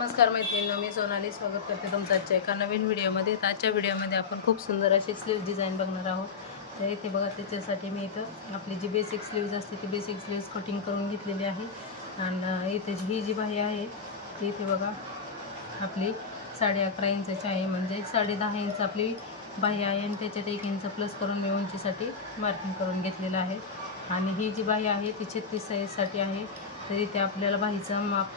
नमस्कार मैत्रिणींनो, मी सोनाली स्वागत करते तुमचं आजच्या एका नवीन व्हिडिओमध्ये. आजच्या व्हिडिओमध्ये आपण खूप सुंदर अशी स्लीव्ह डिझाईन बघणार आहोत. तर इथे बघा, त्याच्यासाठी मी इथं आपली जी बेसिक स्लीव्ज असते ती बेसिक स्लीव्ज कटिंग करून घेतलेली आहे. आणि इथे ही जी बाही आहे ती इथे बघा आपली 11.5 इंचाची आहे, म्हणजे 10.5 इंच आपली बाही आहे आणि त्याच्यात 1 इंच प्लस करून मी उंचीसाठी मार्किंग करून घेतलेलं आहे. आणि ही जी बाही आहे ती 36 साईजसाठी आहे. तर इथे आपल्याला बाहीचं माप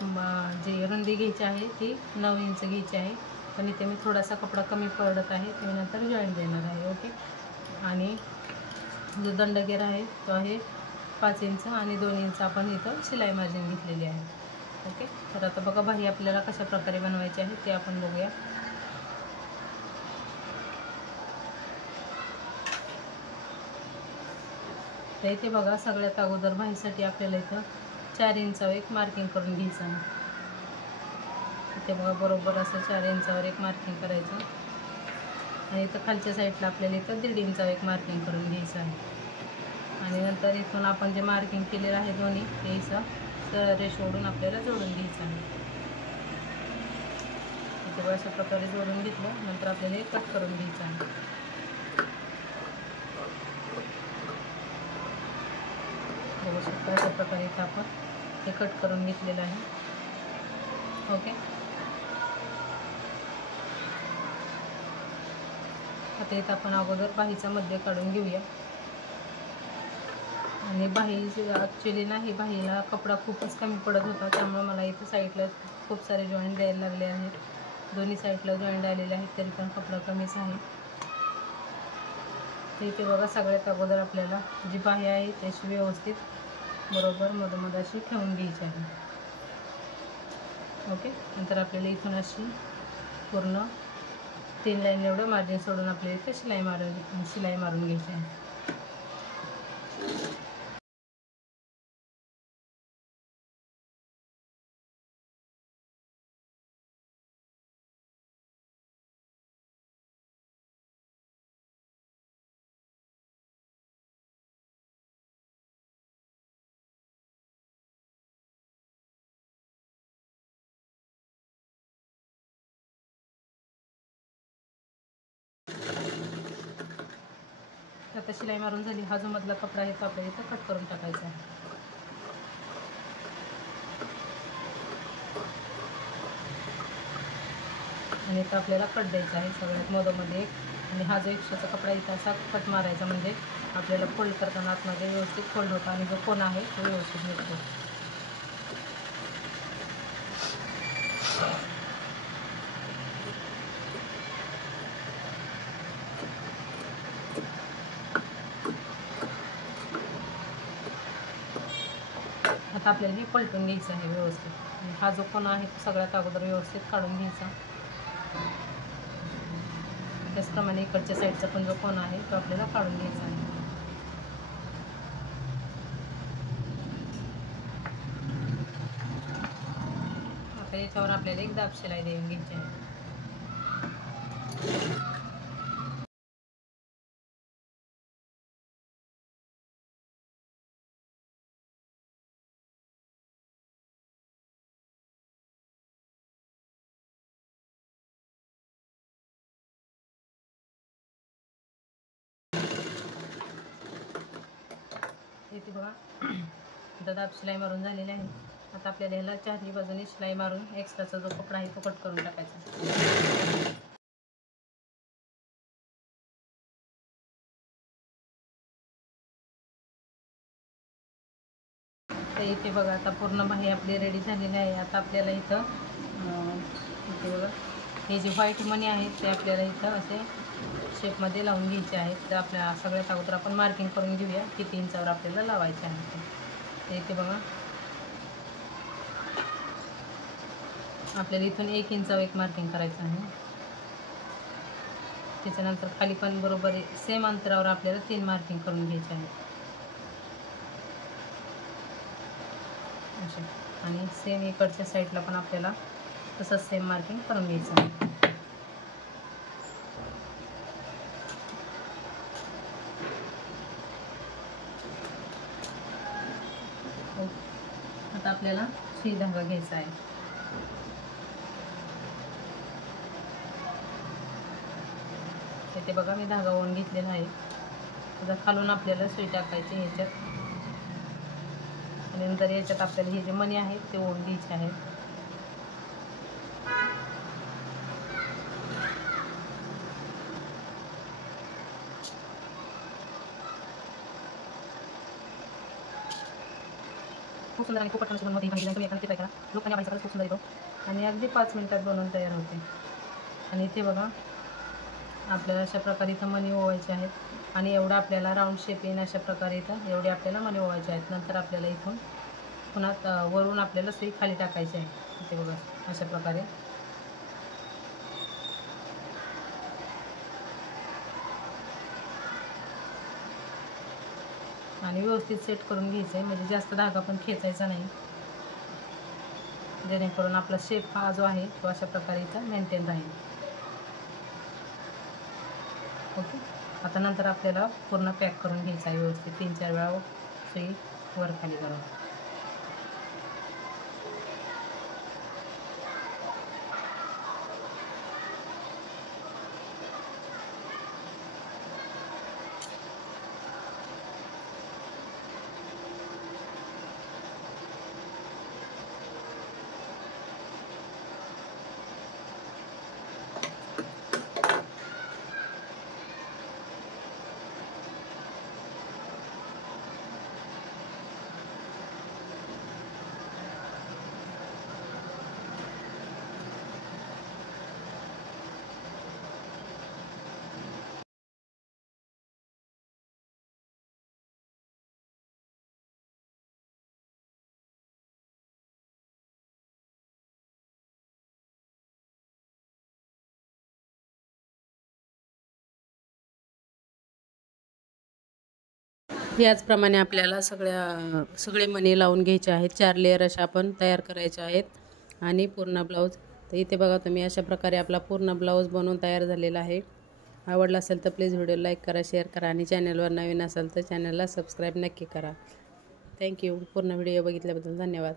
जी रुंदी घ्यायची आहे ती 9 इंच घ्यायची आहे. पण इथे मी थोडासा कपडा कमी पडत आहे, ते नंतर जॉईंट देणार आहे. ओके. आणि जो दंडगेर आहे तो आहे 5 इंच आणि 2 इंच आपण इथं शिलाई मार्जिन घेतलेली आहे. ओके. तर आता बघा बाही आपल्याला कशा प्रकारे बनवायची आहे ते आपण बघूया. तर इथे बघा, सगळ्यात अगोदर बाहीसाठी आपल्याला इथं 4 इंचावर एक मार्किंग करून घ्यायचं आहे. इथे बघा बरोबर असं 4 इंचावर एक मार्किंग करायचं आणि इथं खालच्या साईडला आपल्याला इथं 1.5 इंचावर एक मार्किंग करून घ्यायचं आहे. आणि नंतर इथून आपण जे मार्किंग केलेलं आहे दोन्ही ते इथं सरळ रेषेवरून आपल्याला जोडून घ्यायचं आहे. इथे अशा प्रकारे जोडून घेतलं नंतर आपल्याला हे कट करून घ्यायचं आहे. बघू शकता अशा प्रकारे इथं आपण हे कट करून घेतलेलं आहे. ओके. आता इथं आपण अगोदर बाहीचा मध्य काढून घेऊया. आणि बाही ॲक्च्युली ना, ही बाहीला कपडा खूपच कमी पडत होता, त्यामुळे मला इथं साईडला खूप सारे जॉईंट द्यायला लागले आहेत. दोन्ही साईडला जॉईंट आलेले आहेत, तरी पण कपडा कमीच आहे. तर इथे बघा, सगळ्यात अगोदर आपल्याला जी बाही आहे त्याची व्यवस्थित बरोबर मधोमध अशी ठेवून घ्यायची आहे. ओके. नंतर आपल्याला इथून अशी पूर्ण 3 लाईन एवढं मार्जिन सोडून आपल्याला इथे शिलाई मारून घ्यायची आहे. आता शिलाई मारून झाली. हा जो मधला कपडा आहे तो आपल्याला इथं कट करून टाकायचा आहे. आणि इथं आपल्याला कट द्यायचा आहे सगळ्यात मधोमध्ये एक. आणि हा जो एक्स्ट्राचा कपडा इथं असा कट मारायचा, म्हणजे आपल्याला फोल्ड करताना आतमध्ये व्यवस्थित फोल्ड होता आणि जो कोण आहे तो व्यवस्थित निघतो. आता आपल्याला हे पलटून घ्यायचं आहे व्यवस्थित. आणि हा जो कोण आहे तो सगळ्यात अगोदर व्यवस्थित काढून घ्यायचा. त्याचप्रमाणे इकडच्या साईडचा पण जो कोण आहे तो आपल्याला काढून घ्यायचा आहे. आता याच्यावर आपल्याला एक दाब शिलाई देऊन घ्यायची आहे. इथे बघा आता दाब शिलाई मारून झालेली आहे. आता आपल्याला ह्याला चारही बाजूने शिलाई मारून एक्स्ट्राचा जो कपडा आहे तो कट करून टाकायचा. तर इथे बघा, आता पूर्ण बाही आपली रेडी झालेली आहे. आता आपल्याला इथं बघा, हे जे व्हाईट मणी आहेत ते आपल्याला इथं असे शेपमध्ये लावून घ्यायचे आहेत. तर आपल्या सगळ्यात अगोदर आपण मार्किंग करून घेऊया किती इंचावर आपल्याला लावायचे आहे. तर इथे बघा, आपल्याला इथून 1 इंचावर एक मार्किंग करायचं आहे. त्याच्यानंतर खाली पण बरोबर सेम अंतरावर आपल्याला 3 मार्किंग करून घ्यायचे आहे. आणि सेम इकडच्या साईडला पण आपल्याला तसंच सेम मार्किंग करून घ्यायचं आहे. आता आपल्याला सुई धागा घ्यायचा आहे. इथे बघा मी धागा ओवून घेतलेला आहे. आता खालून आपल्याला सुई टाकायची ह्याच्यात आणि नंतर याच्यात आपल्याला हे जे मणी आहेत ते ओवून घ्यायचे आहेत. खूप सुंदर आणि खूप पटकन बनवते ही डिझाईन. तुम्ही एखादी ट्राय करा. लोकांनी आपण खूप सुंदर येतो आणि अगदी 5 मिनिटात बनवून तयार होते. आणि इथे बघा आपल्याला अशा प्रकारे इथं मणी ओवायचे आहेत आणि एवढा आपल्याला राऊंड शेप येईन अशा प्रकारे इथं एवढे आपल्याला मणी ओवायचे आहेत. नंतर आपल्याला इथून पुन्हा वरून आपल्याला सुई खाली टाकायची आहे. इथे बघा अशा प्रकारे आणि व्यवस्थित सेट करून घ्यायचं आहे, म्हणजे जास्त धागा पण खेचायचा नाही, जेणेकरून आपला शेप हा जो आहे तो अशा प्रकारे इथं मेंटेन राहील. ओके. आता नंतर आपल्याला पूर्ण पॅक करून घ्यायचं आहे व्यवस्थित 3-4 वेळा सुई वर खाली करून. याचप्रमाणे आपल्याला सगळे मणी लावून घ्यायचे आहेत. 4 लेयर अशा आपण तयार करायचे आहेत आणि पूर्ण ब्लाऊज. तर इथे बघा तुम्ही अशा प्रकारे आपला पूर्ण ब्लाऊज बनवून तयार झालेला आहे. आवडला असेल तर प्लीज व्हिडिओ लाईक करा, शेअर करा आणि चॅनलवर नवीन असाल तर चॅनलला सबस्क्राईब नक्की करा. थँक्यू. पूर्ण व्हिडिओ बघितल्याबद्दल धन्यवाद.